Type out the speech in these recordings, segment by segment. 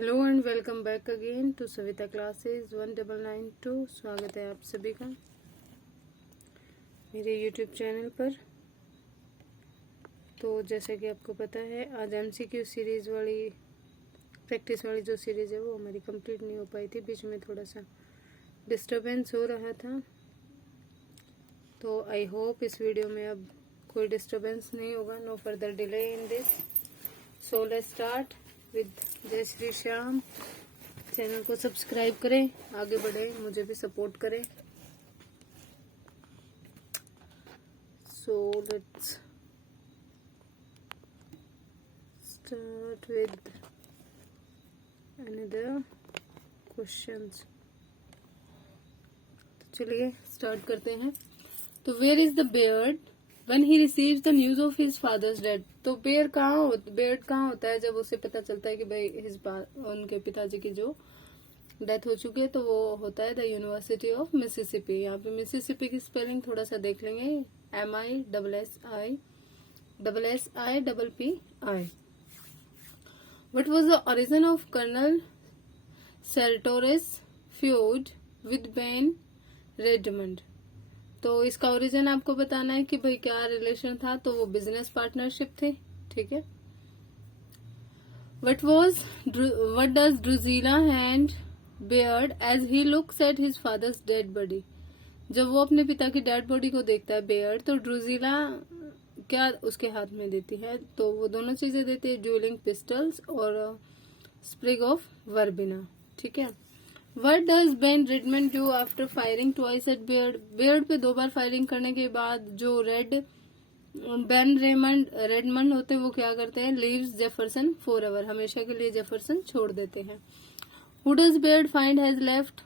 Hello and welcome back again to Savita classes 1992। स्वागत है आप सभी का मेरे यूट्यूब चैनल पर। तो जैसा कि आपको पता है, आज एमसीक्यू सीरीज वाली प्रैक्टिस वाली जो सीरीज है वो हमारी कंप्लीट नहीं हो पाई थी। बीच में थोड़ा सा डिस्टरबेंस हो रहा था, तो आई होप इस वीडियो में अब कोई डिस्टरबेंस नहीं होगा। No further delay in this, so let's start with Jai Shri Shyam. Channel को सब्सक्राइब करें, आगे बढ़े, मुझे भी सपोर्ट करें। So let's start with another questions. तो चलिए स्टार्ट करते हैं। तो where is the bared When he receives the news of his father's death, तो बेयर्ड कहाँ होता है जब उसे पता चलता है कि भाई उनके पिताजी की जो डेथ हो चुकी है, तो वो होता है द यूनिवर्सिटी ऑफ मिसिसिपी। यहाँ पे मिसिसिपी की स्पेलिंग थोड़ा सा देख लेंगे, MISSI What was the origin of Colonel Sertorius feud with Ben Redmond? तो इसका ओरिजिन आपको बताना है कि भाई क्या रिलेशन था। तो वो बिजनेस पार्टनरशिप थे, ठीक है। What does Drusilla hand Beard as he looks at his father's dead body? जब वो अपने पिता की डेड बॉडी को देखता है बेयर्ड, तो ड्रूजिला क्या उसके हाथ में देती है? तो वो दोनों चीजें देती है, ड्यूलिंग पिस्टल्स और स्प्रिग ऑफ वर्बिना, ठीक है। What does Ben Redmond do after firing twice at Beard? Beard पे 2 बार फायरिंग करने के बाद जो बेन रेडमंड होते हैं वो क्या करते हैं? लीव्स जेफरसन फॉरएवर, हमेशा के लिए जेफरसन छोड़ देते हैं। Who does Beard find has left?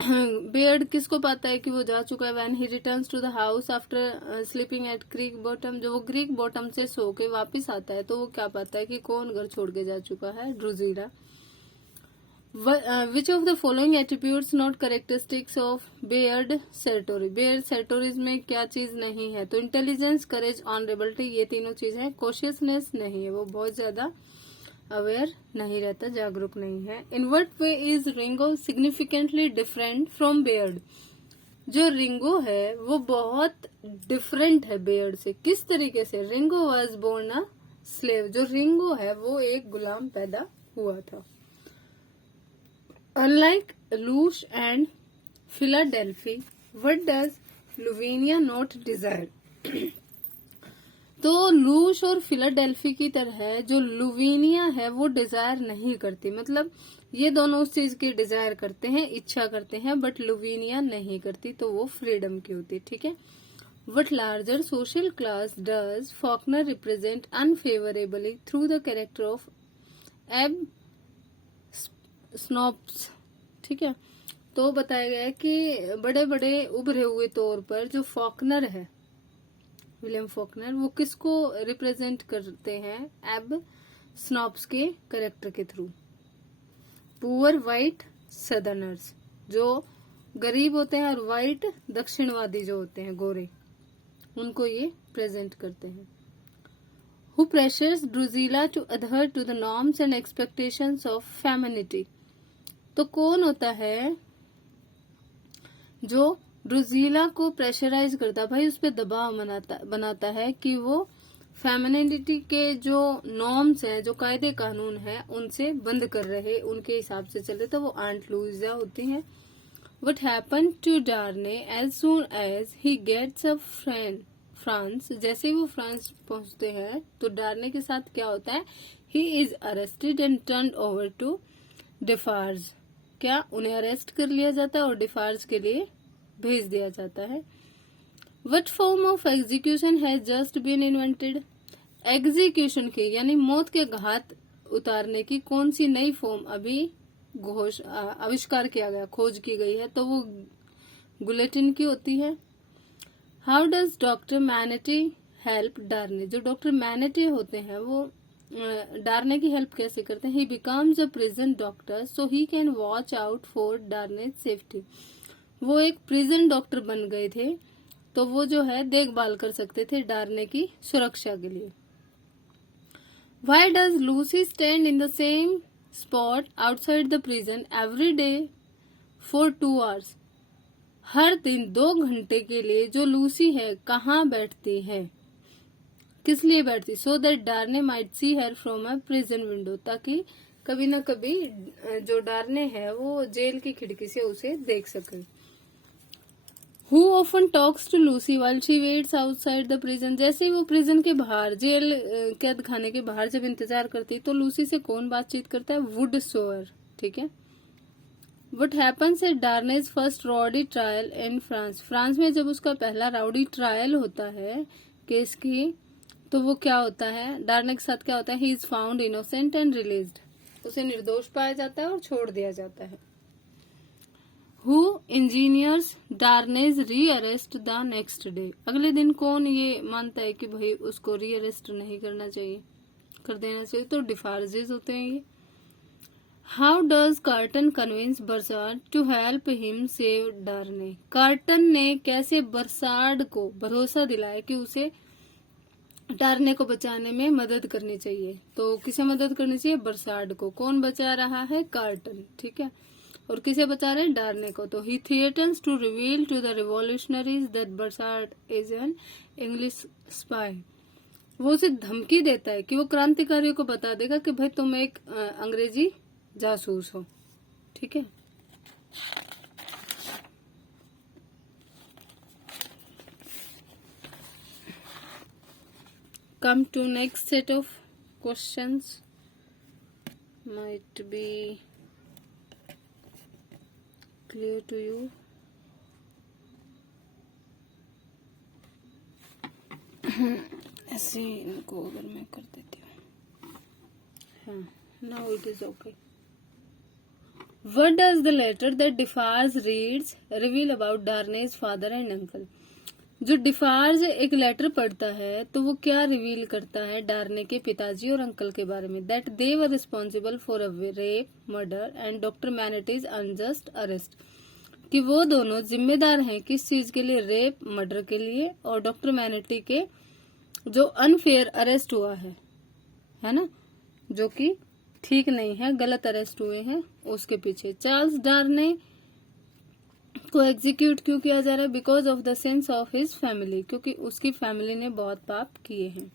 Baird किसको पाता है कि वो जा चुका है? When he returns to the house after sleeping at Creek Bottom, जब वो क्रीक बॉटम से सो के वापिस आता है तो वो क्या पाता है कि कौन घर छोड़ के जा चुका है? ड्रूजिला। Which of the following attributes not characteristics of Bayard Sertori? Bayard Sertoris में क्या चीज नहीं है? तो इंटेलिजेंस, करेज, ऑनरेबिलिटी, ये तीनों चीज है। कॉशियसनेस नहीं है, वो बहुत ज्यादा अवेयर नहीं रहता, जागरूक नहीं है। In what way is Ringo significantly different from Baird? जो रिंगो है वो बहुत डिफरेंट है बेयर्ड से। किस तरीके से? Ringo was born a slave. जो रिंगो है वो एक गुलाम पैदा हुआ था। Unlike Lush and Philadelphia, what does Lavinia not desire? तो लूश और फिलाडेल्फी की तरह जो लुवीनिया है वो डिजायर नहीं करती। मतलब ये दोनों उस चीज की डिजायर करते हैं, इच्छा करते हैं, बट लुवीनिया नहीं करती, तो वो फ्रीडम की होती है, ठीक है। What larger social class does Faulkner represent unfavorably through the character of Ab स्नॉप्स, ठीक है। तो बताया गया है कि बड़े बड़े उभरे हुए तौर पर जो फॉकनर है, विलियम फॉकनर, वो किसको रिप्रेजेंट करते हैं? एब स्नॉप्स के कैरेक्टर के थ्रू। पुअर वाइट सदर्नर्स, जो गरीब होते हैं, और वाइट दक्षिणवादी जो होते हैं, गोरे, उनको ये प्रेजेंट करते हैं। Who pressures Drusilla to adhere to the norms and expectations of femininity? तो कौन होता है जो ड्रूजिला को प्रेशराइज करता है, भाई उस पर दबाव बनाता है कि वो फेमिनिटी के जो नॉर्म्स हैं, जो कायदे कानून हैं, उनसे बंद कर रहे, उनके हिसाब से चले। तो वो आंट लुइजा होती हैं। What happened to Darnay as soon as he gets a France? जैसे ही वो फ्रांस पहुंचते हैं तो डार्ने के साथ क्या होता है? He is arrested and turn over to Defarge. क्या उन्हें अरेस्ट कर लिया जाता है और डिफार्ज के लिए भेज दिया जाता है। What form of execution has just been invented? Execution की यानी मौत के घात उतारने की कौन सी नई फॉर्म अभी आविष्कार किया गया, खोज की गई है? तो वो गुलेटिन की होती है। How does doctor Manette help Darnay? जो डॉक्टर मैनेटी होते हैं वो डार्ने की हेल्प कैसे करते हैं? He becomes a prison doctor so he can watch out for Darnay safety. वो एक प्रिजन डॉक्टर बन गए थे, तो वो जो है देखभाल कर सकते थे डार्ने की सुरक्षा के लिए। Why does Lucy stand in the same spot outside the prison every day for 2 hours? हर दिन 2 घंटे के लिए जो लूसी है कहाँ बैठती है, किस लिए बैठती? So that Darnay might see her from a prison window, ताकि कभी ना कभी जो डार्ने है वो जेल की खिड़की से उसे देख सके। Who often talks to Lucy while she waits outside the prison? जैसे ही वो प्रिजन के बाहर, जेल कैद खाने के बाहर जब इंतजार करती तो लूसी से कौन बातचीत करता है? Wood soar. ठीक है। What happens at Darnay's first rowdy trial in France? France में जब उसका पहला राउडी ट्रायल होता है केस की, तो वो क्या होता है? डार्ने के साथ क्या होता है? He is found innocent and released. उसे निर्दोष पाया जाता है और छोड़ दिया जाता है। Who engineers Darnay's re-arrest the next day? अगले दिन कौन ये मानता है कि भाई उसको री-अरेस्ट नहीं करना चाहिए, कर देना चाहिए? तो डिफार्जेस होते हैं ये। How does Carton convince Bursard to help him save Darnay? Carton ने कैसे बरसाड को भरोसा दिलाया कि उसे डार्ने को बचाने में मदद करनी चाहिए? तो किसे मदद करनी चाहिए? बरसाड को। कौन बचा रहा है? कार्टन। ठीक है। और किसे बचा रहे हैं? डार्ने को। तो he threatens to reveal to the revolutionaries that Barsad is an English spy. वो उसे धमकी देता है कि वो क्रांतिकारियों को बता देगा कि भाई तुम एक अंग्रेजी जासूस हो। ठीक है। Come to next set of questions. Might be clear to you. ऐसे इनको अगर मैं कर देती हूँ, हाँ, now it is okay. What does the letter that Defarge reads reveal about Darnay's father and uncle? जो डिफार्ज एक लेटर पढ़ता है तो वो क्या रिवील करता है डार्ने के पिताजी और अंकल के बारे में? That they were responsible for a rape, murder and doctor Manette's unjust arrest, कि वो दोनों जिम्मेदार हैं किस चीज के लिए? रेप, मर्डर के लिए, और डॉक्टर मैनेटी के जो अनफेयर अरेस्ट हुआ है ना, जो कि ठीक नहीं है, गलत अरेस्ट हुए हैं, उसके पीछे। चार्ल्स डार्ने को एग्जीक्यूट क्यों किया जा रहा है? Because of the sins of his family, क्योंकि उसकी फैमिली ने बहुत पाप किए हैं।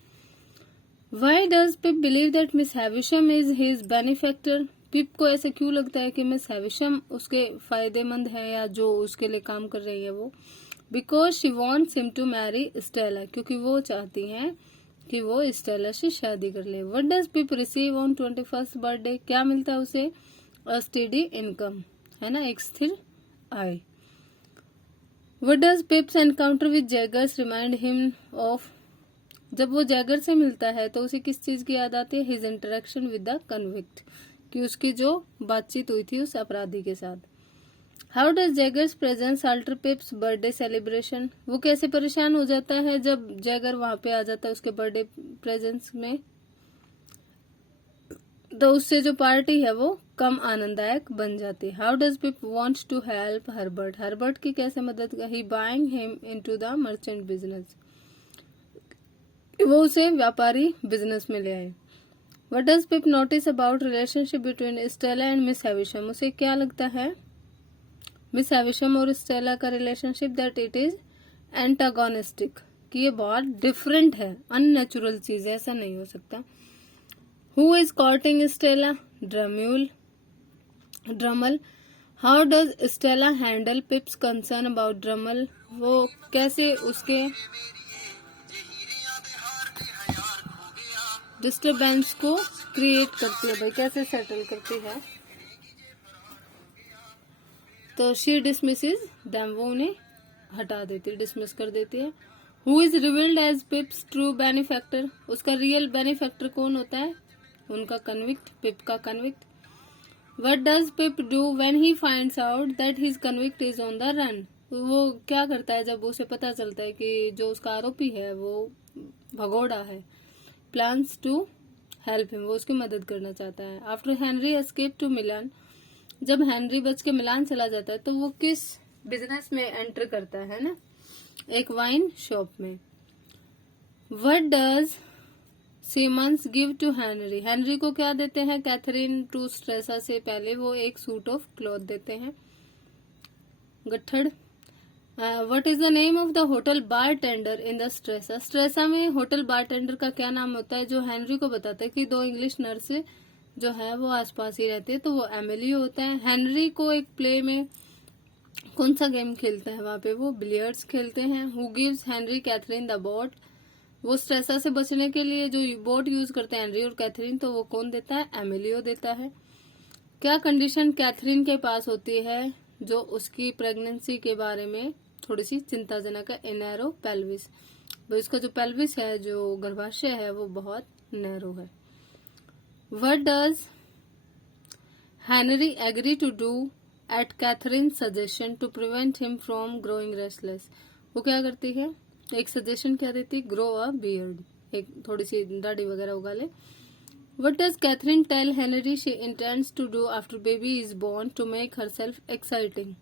Why does Pip believe that Miss Havisham is his benefactor? Pip को ऐसे क्यों लगता है कि मिस हैविशम उसके फायदेमंद है या जो उसके लिए काम कर रही है वो? Because she wants him to marry Stella, क्योंकि वो चाहती हैं कि वो स्टेला से शादी कर ले। What does pip receive on 21st birthday? क्या मिलता है उसे? अ स्टेडी इनकम, है ना, एक स्थिर आय। What does Pip's encounter with Jaggers remind him of? जब वो जैगर से मिलता है तो उसे किस चीज की याद आती है? His interaction with the convict, कि उसकी जो बातचीत हुई थी उस अपराधी के साथ। How does Jaggers presence alter Pip's birthday celebration? वो कैसे परेशान हो जाता है जब जैगर वहां पे आ जाता है उसके बर्थडे प्रेजेंस में? तो उससे जो पार्टी है वो कम आनंददायक बन जाती है। How does Pip wants to help Herbert? Herbert की कैसे मदद? He buying him into the merchant business, वो उसे व्यापारी बिजनेस में ले आए। What does Pip notice about relationship between Estella and Miss Havisham? उसे क्या लगता है मिस हैविशम और स्टेला का relationship? That it is antagonistic, कि ये बहुत डिफरेंट है, अननेचुरल चीज है, ऐसा नहीं हो सकता। Who is courting Stella? Drummel. How does Stella handle Pip's concern about Drummel? वो कैसे उसके डिस्टर्बेंस को क्रिएट करती है, भाई कैसे सेटल करती है? तो she dismisses them, वो उन्हें हटा देती है, डिसमिस कर देती है। Who is revealed as Pip's true benefactor? उसका रियल बेनिफैक्टर कौन होता है? उनका कन्विक्ट, पिप का convict. What does Pip do when he finds out that his convict is on the run? वो क्या करता है जब उसे पता चलता है कि जो उसका आरोपी है वो भगोड़ा है? Plans to help him, वो उसकी मदद करना चाहता है। After Henry escaped to Milan, जब हेनरी बच के मिलान चला जाता है तो वो किस बिजनेस में एंटर करता है ना? एक वाइन शॉप में। What does Simmons give to Henry, Henry को क्या देते हैं? कैथरीन टू स्ट्रेसा से पहले वो एक सूट ऑफ क्लॉथ देते हैं। गट्ठड़, what is the name of the hotel bartender in the Stresa, Stresa में होटल बार टेंडर का क्या नाम होता है? जो हेनरी को बताता है कि 2 इंग्लिश नर्स जो है वो आसपास ही रहती है, तो वो एमिली होता है। हेनरी को एक प्ले में कौन सा गेम खेलते हैं? वहां पे वो बिलियर्ड्स खेलते हैं। Who gives Henry Catherine the boat, वो स्ट्रेसा से बचने के लिए जो बोट यूज करते हैं हेनरी और कैथरीन, तो वो कौन देता है? एमिलियो देता है। क्या कंडीशन कैथरीन के पास होती है जो उसकी प्रेगनेंसी के बारे में थोड़ी सी चिंताजनक है? एनैरो पेल्विस, तो इसका जो पेल्विस है, जो गर्भाशय है, वो बहुत नैरो है। What does Henry agree to do at Catherine suggestion to prevent him from growing restless, वो क्या करती है? एक सजेशन क्या देती? ग्रो अ बियर्ड, एक थोड़ी सी दाढ़ी वगैरह उगा ले। What does Catherine tell Henry she intends to do after baby is born to make herself exciting?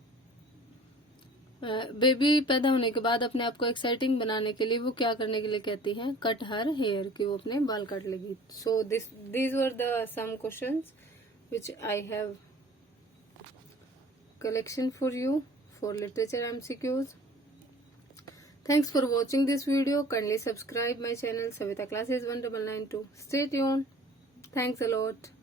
Baby पैदा होने के बाद अपने आप को एक्साइटिंग बनाने के लिए वो क्या करने के लिए कहती है? कट हर हेयर, कि वो अपने बाल काट लेगी। सो these were the some questions which I have collection for you for literature MCQs. Thanks for watching this video. Kindly subscribe my channel Savita Classes 1992. Stay tuned. Thanks a lot.